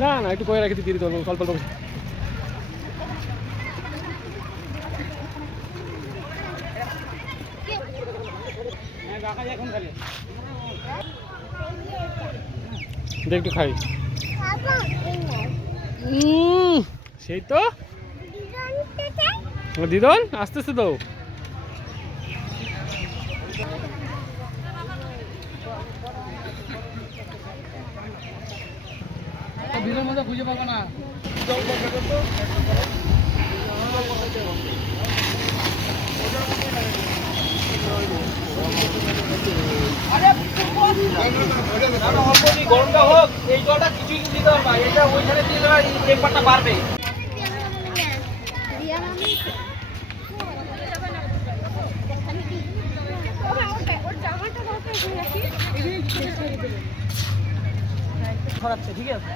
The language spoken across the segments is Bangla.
না না একটু করে রাখি দিয়ে দিতে অল্প অল্প। একটু খাই সেই তো দিদন আস্তে আস্তে দাও। ভিড়ের মধ্যে খুঁজে পাবো না। গরমটা হোক এই জলটা কিছুই দিতে হবে না, এটা ওইখানে দিয়ে দেওয়া টেম্পারটা বাড়বে। ছড়াচ্ছে ঠিক আছে।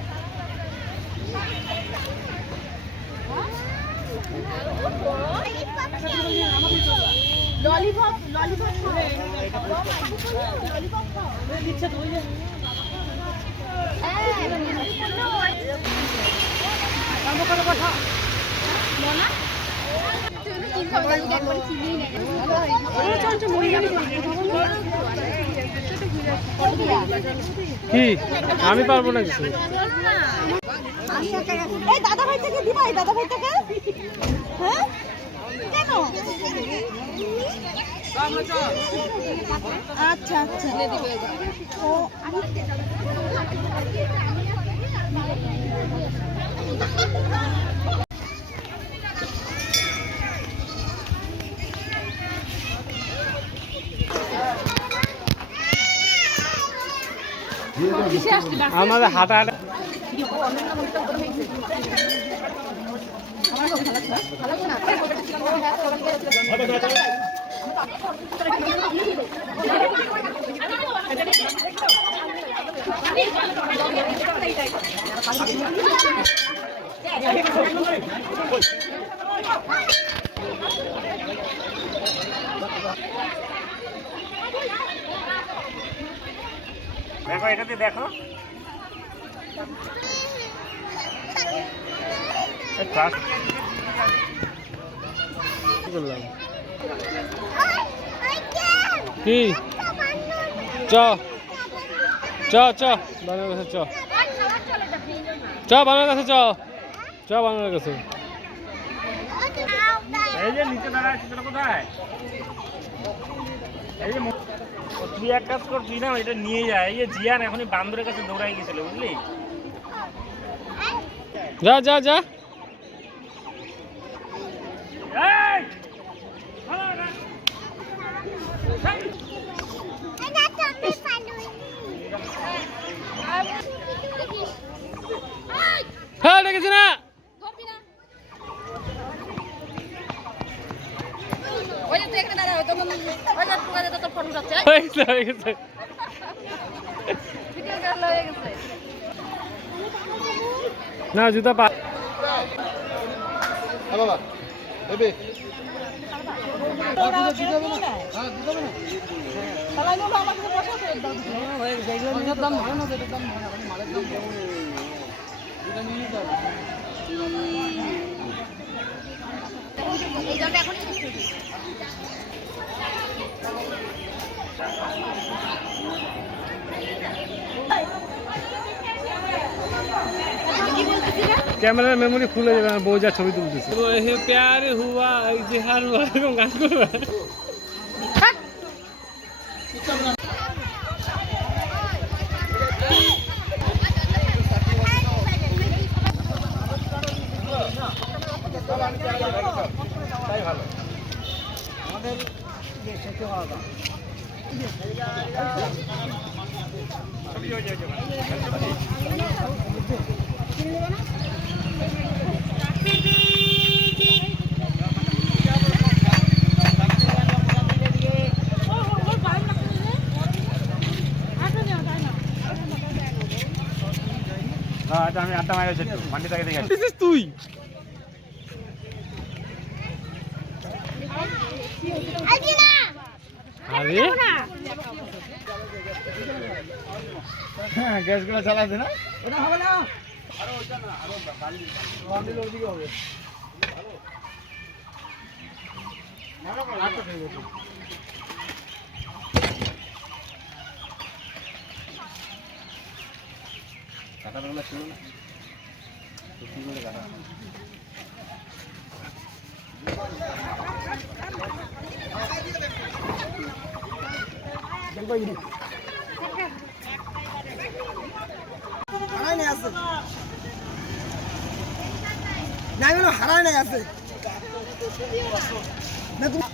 ললিপপ ললিপপ ললিপপ দিচ্ছে তো ওই যে কথা না কি আমি পারবো না কিছু। এই দাদা ভাই থেকে দিবা, এই দাদা ভাই থেকে হ্যাঁ কেন? আচ্ছা আচ্ছা ও আমি আমাদের হাঁটা হাঁটা দেখো এটাতে দেখো কি চ চ চ বানানোর কাছে চ চ বানানোর কাছে চ চ বানানোর কাছে। এই যে নিচে দাঁড়া আছে কোথায়? এই যে তুই এক কাজ কর, তুই না এটা নিয়ে যায়। এই যে জিয়ান এখনই বান্দরের কাছে দৌড়াই গেছিল বুঝলি। যা যা যা হ্যাঁ দেখেছি না না জুতা পা বাবা এবে ক্যামেরার মেমোরি ফুল হয়ে যাবে। বউ যা ছবি তুলতেছে প্যার হুয়া ইজহার হুয়া এরকম গান করবে। তাই ভালো আমাদের দেশে তো হবে আমি আড্ডা মারি মান্ডি থেকে দেখে তুই আরে হ্যাঁ গ্যাসগুলো চালাতে না ওটা হবে না কাটাগুলো ছিল না কি করে কাটা হারাই নাই আছে না এগুলো হারাই নাই আছে না তুমি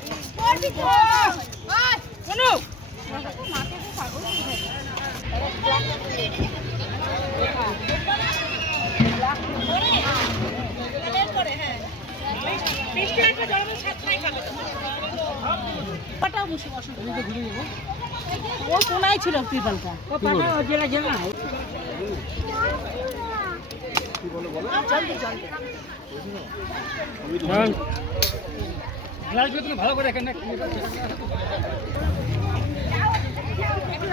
ও কোনায় ছিল ত্রিপালটা ও পাটা ও জেলা জেলা ভালো করে এখানে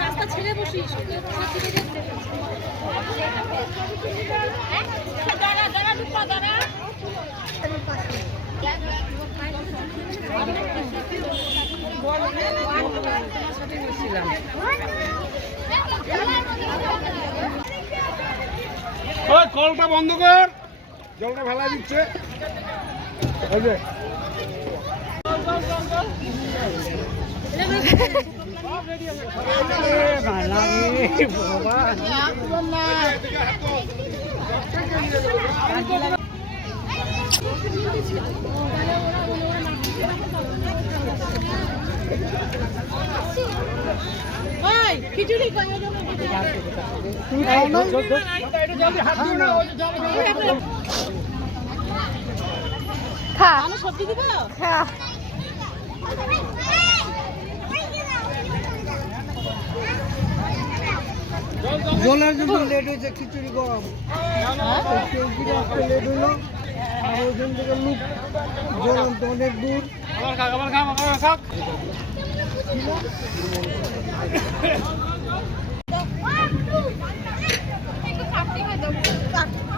রাস্তা ছেড়ে বসিস দাঁড়া দাঁড়া ঢুকা দাঁড়া ওই কলটা বন্ধ কর জলটা ফেলা দিচ্ছে এই যে খিচুড়ি খা আমি সবজি দিব খা জলের জন্য লেট হয়েছে খিচুড়ি গরম লেট হইলো আর ওইখান থেকে লুক জ্বলন্ত অনেক দূর আমার খাক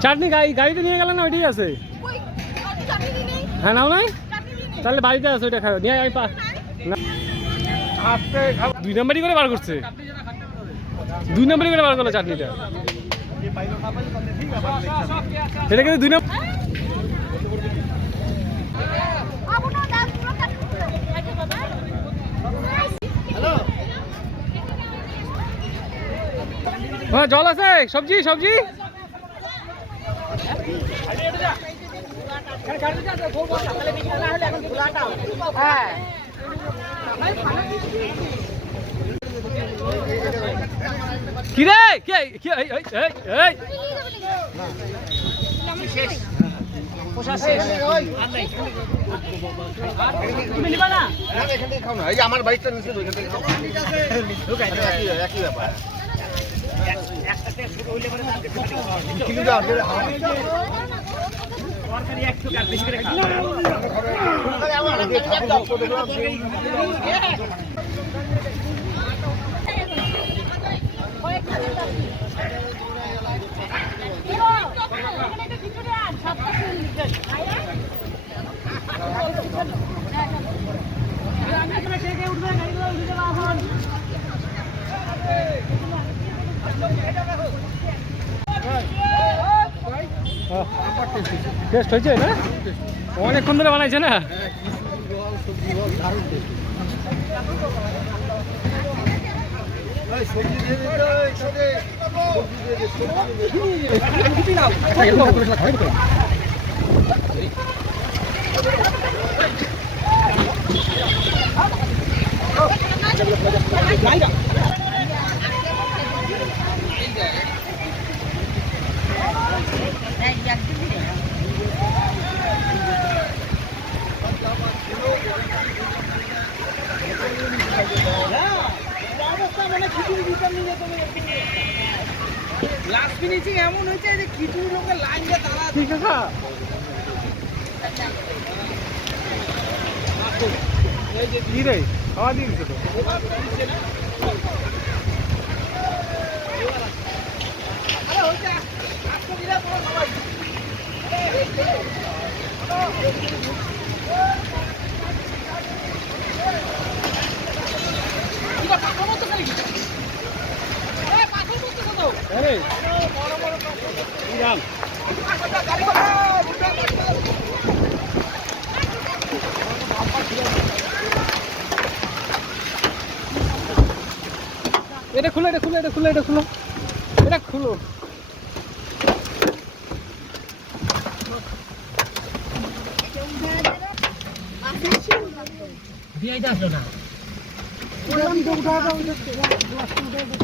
চাটনি গাড়িতে নিয়ে গেলেন না ওইটাই আছে হ্যাঁ নাও নাই তাহলে বাড়িতে আছে ওইটা খাও নিয়ে আমি না 2 নম্বরই করে বার করছে 2 নম্বরই করে বার করলো চাটনিটা এটা কিন্তু 2 নম্বর হ্যাঁ জল আছে সবজি সবজি কি রে কি আমার বাইকটা নিচে একই ব্যাপার টেস্ট হয়েছে না অনেকক্ষণ ধরে বানাইছে না লাস্ট ফিনিশিং এমন হয়েছে যে খিচুড়ি লোকের লাইন দিয়ে দাঁড়া ঠিক আছে এই যে কি রে খাওয়া দিয়ে দিচ্ছে তো আরে কি দাম? এটা খুলো, এটা খুলো, এটা খুলো, এটা খুলো, এটা খুলো। বিয়াইতে আসলো না ওটা উঠা দাও, ওটা গ্লাসটা উঠা দাও।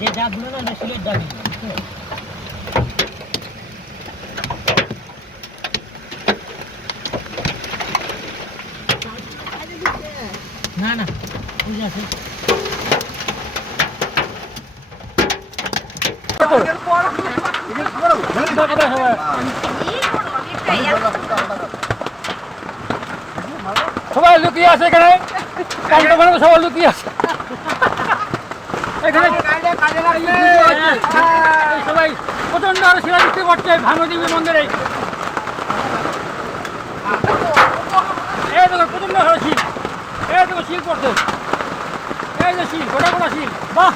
যে যা ভুলে না সিলেট দাবি না না বুঝে আছে সবাই লুকিয়ে আছে এখানে, কালটা বানাবো, সবাই লুকিয়ে আছে এখানে। সবাই প্রচন্ড আরো শিলা বৃষ্টি পড়ছে ভানুদেবী মন্দিরে। এই দেখো প্রচন্ড হারে শিল, এই দেখো শিল পড়ছে, এই যে শিল, গোটা গোটা শিল। বাহ,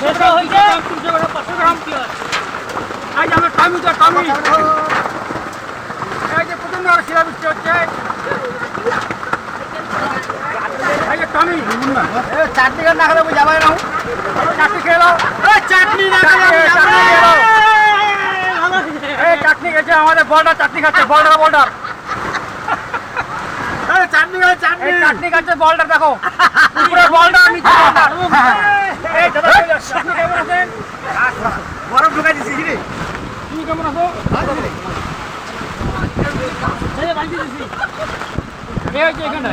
100 গ্রাম হয়েছে, 300 গ্রাম, 500 গ্রাম। এই যে আমার টামিটা টামি, এই যে প্রচন্ড আরো শিলা বৃষ্টি হচ্ছে। এই যে টামি, চাটনি না খেলে যাবে না, চাটনি খেয়ে নাও। চাটনি না খেলে চাটনি খেয়েছে আমাদের বলটা, চাটনি খাচ্ছে বলটার বলটার। চাটনি খাচ্ছে, চাটনি চাটনি খাচ্ছে বলটার, দেখো উপরে বলটা নিচে বলটার। এই দাদা আপনি কেমন আছেন? বরফ ঢুকাই দিছি রে। তুমি কেমন আছো? এই বাড়ি দিছি। এই যে এখানে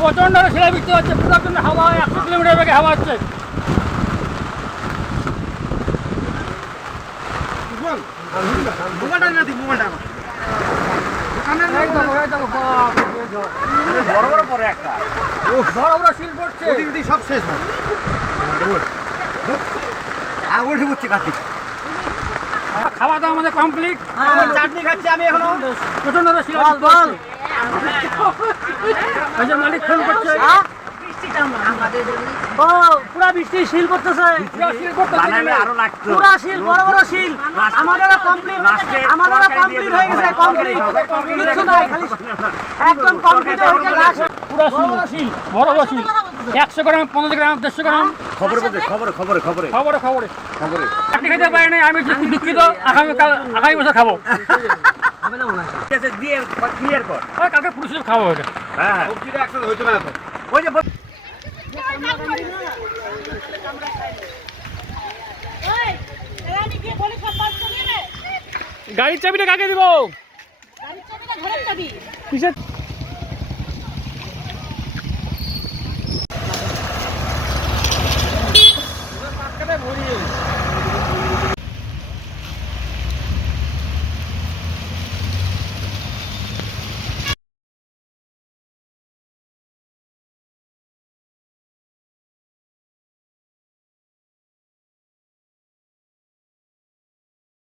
প্রচন্ড শিলা বৃষ্টি হচ্ছে, প্রচন্ড হাওয়া, 100 কিলোমিটার বেগে হাওয়া হচ্ছে। বড় বড় পরে একটা বড় বড় শিল পড়ছে, সব শেষ হয় আগুন ঢুকছে কার্তিক। খাওয়া দাওয়া আমাদের কমপ্লিট। চাটনি খাচ্ছি আমি এখনো। প্রচন্ড শিলা বৃষ্টি হচ্ছে। এই যে মালিক ফোন করছে, ও পুরা বৃষ্টি শিল করতেছে শিল করতে বানালে আরো লাগতো। পুরা শিল বড় বড় শিল আমাদেরও কমপ্লিট হয়ে গেছে কমপ্লিট কিছু নাই খালি একদম কমপ্লিট হয়ে গেছে লাস্ট পুরো শিল, বড় বড় শিল, 100 গ্রাম, 50 গ্রাম, 150 গ্রাম। খবরে বলতে খবরে খবরে খবরে খবরে খবরে খবরে চাটনি খেতে পারি না, আমি দুঃখিত। আগামী বছর খাবো। ঠিক আছে, দিয়ে ক্লিয়ার কর। ওই কালকে পুরুষের খাবো ওটা। হ্যাঁ একসাথে হইতো না এখন। ওই যে গাড়ির চাবিটা কাকে দিব? কিসের? ভরিয়ে